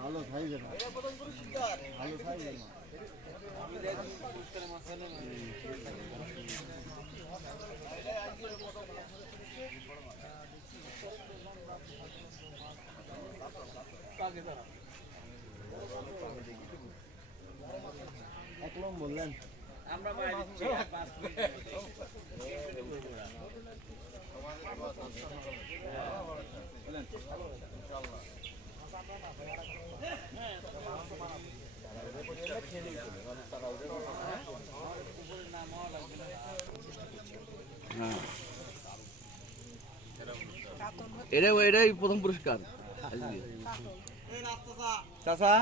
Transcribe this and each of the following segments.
ভালো সাইজের মাছ ভালো সাইজের মাছ এক নম্বর বললেন এটা এটাই প্রথম পুরস্কার। চাচা?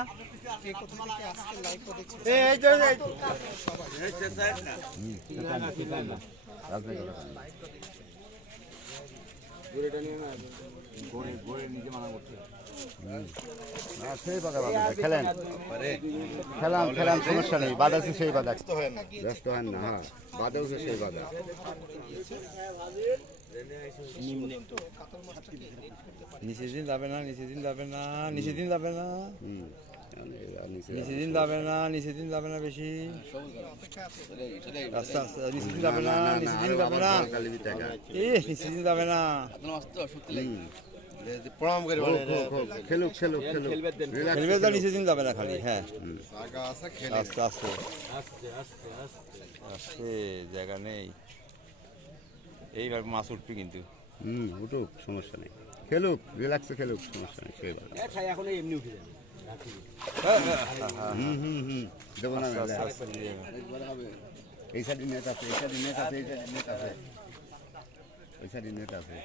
খেলেন? খেলাম খেলাম সমস্যা নেই। বাধা সেই বাধা ব্যস্ত হেন না। হ্যাঁ। বাধা আছে সেই বাধা নিচে দিন যাবে না নিচে দিন যাবে না নিচে দিন যাবে না। নিচে দিন যাবে না নিচে দিন যাবে না বেশি। আস্তে আস্তে নিচে দিন যাবে না নিচে দিন যাবে না। এ নিচে দিন যাবে না। প্রণাম করে খেলুক খেলুক খেলুক খেলবে তো নিচে দিন যাবে না খালি হ্যাঁ। আস্তে আস্তে। আস্তে জায়গা নেই। এইবার মাছ উঠবে কিন্তু হুম উঠুক সমস্যা নেই খেলুক রিল্যাক্সে খেলুক সমস্যা নেই সেই বাধা হুম হুম হুম দেবো না এই সাইডে নেট আছে এই সাইডে নেট আছে এই সাইডে নেট আছে ওই সাইডে নেট আছে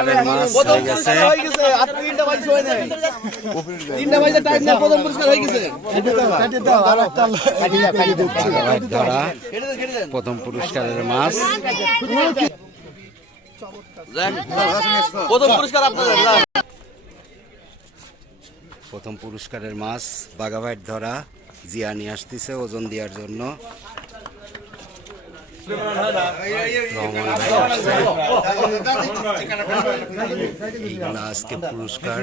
পুরস্কারের মাছ হয়ে গেছে। ধরা প্রথম পুরস্কারের মাছ। প্রথম পুরস্কার আপনাদের প্রথম পুরস্কারের মাছ বাগাভাইট ধরা। জিয়া নিয়ে আসতেছে ওজন দেওয়ার জন্য। এইগুলো আজকে পুরস্কার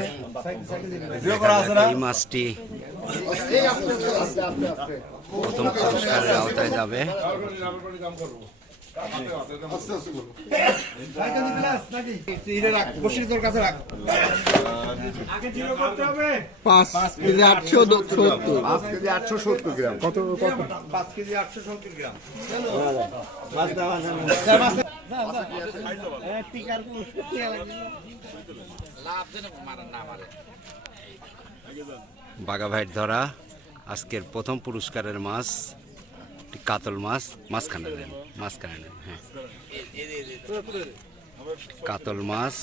এই মাছটি প্রথম পুরস্কারের আওতায় যাবে কত বাগাভাইট ধরা আজকের প্রথম পুরস্কারের মাছ একটি কাতল মাছ মাঝখানে দেন মাঝখানে নেন হ্যাঁ। কাতল মাছ।